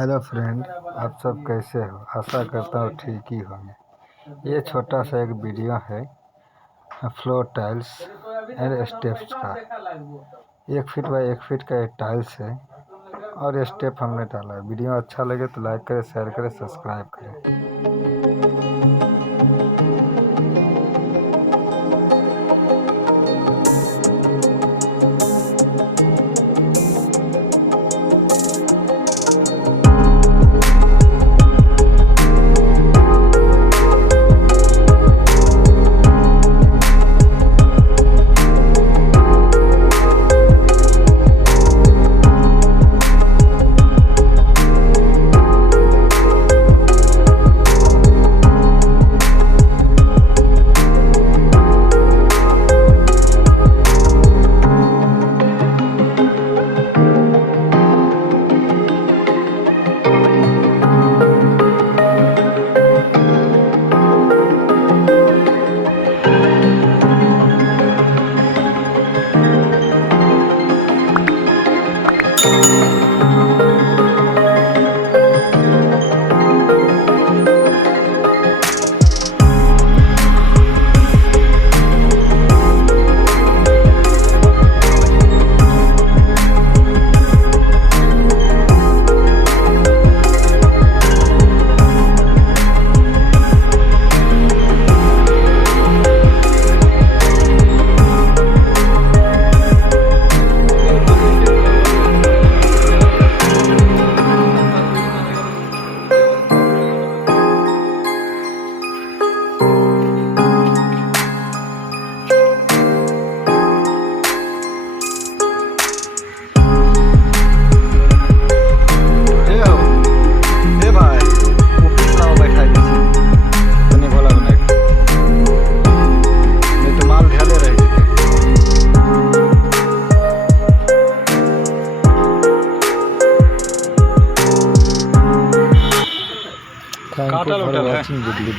Hello friend, आप सब कैसे हो? आशा करता हूँ ठीक ही होंगे। ये छोटा सा एक वीडियो है फ्लोर टाइल्स एंड स्टेप्स का। 1 फीट बाय 1 फीट का ये टाइल्स है और ये स्टेप हमने डाला है। वीडियो अच्छा लगे तो लाइक करें, शेयर करें, सब्सक्राइब करें। काटल उटल है।